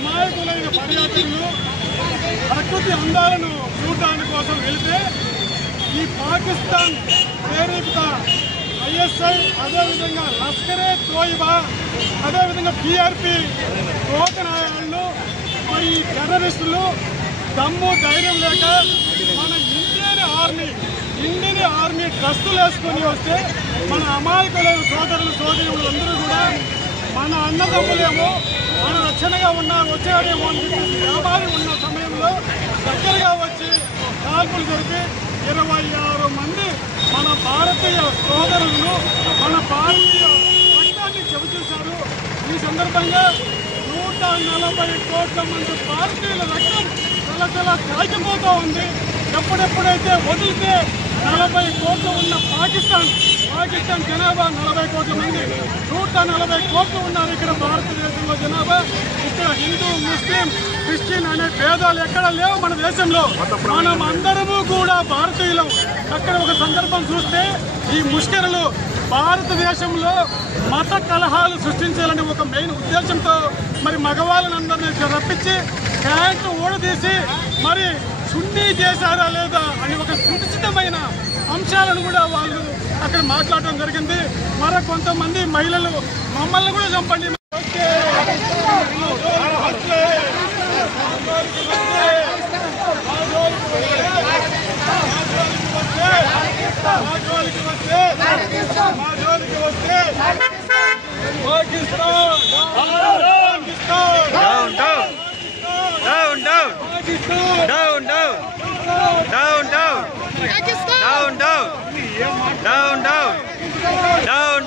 అమాయకులైన పర్యాటకులు ప్రకృతి అందాలను చూడడానికి కోసం వెళితే ఈ పాకిస్తాన్ ప్రేరేపిత ఐఎస్ఐ, అదేవిధంగా లష్కరే తోయిబా, అదేవిధంగా PRP తోకనాయాళ్ళు మరి ఈ టెర్రరిస్టులు దమ్ము ధైర్యం లేక మన ఇండియన్ ఆర్మీ డ్రెస్సులు వేసుకొని వస్తే మన అమాయకులైన సోదరులు సోదరులందరూ కూడా మన అన్నదమ్ములేమో మన రక్షణగా వచ్చాడేమో అని చెప్పేసి వ్యాపారి ఉన్న సమయంలో దగ్గరగా వచ్చి కాల్పులు జరిపి 26 మంది మన భారతీయ సోదరులను మన భారతీయ రక్తాన్ని చెబుచేశారు. ఈ సందర్భంగా 140 కోట్ల మంది భారతీయుల రక్తం చాలా కాగిపోతూ ఉంది. ఎప్పుడెప్పుడైతే వదిలితే 40 కోట్లు ఉన్న పాకిస్తాన్ జనాభా 40 కోట్ల మంది, 140 కోట్లు ఉన్నారు ఇక్కడ భారతదేశంలో జనాభా. ఇక్కడ హిందూ, ముస్లిం, క్రిస్టియన్ అనే భేదాలు ఎక్కడ లేవు మన దేశంలో. మనం అందరము కూడా భారతీయులం. అక్కడ ఒక సందర్భం చూస్తే ఈ ముష్కరులు భారతదేశంలో మత కలహాలు సృష్టించాలని ఒక మెయిన్ ఉద్దేశంతో మరి మగవాళ్ళనందరినీ రప్పించి ప్యాంటు ఊడదీసి మరి సున్నీ చేశారా లేదా అని ఒక సునిశ్చితమైన అంశాలను కూడా వాళ్ళు అక్కడ మాట్లాడడం జరిగింది. మరో కొంతమంది మహిళలు మమ్మల్ని కూడా చంపండి Down.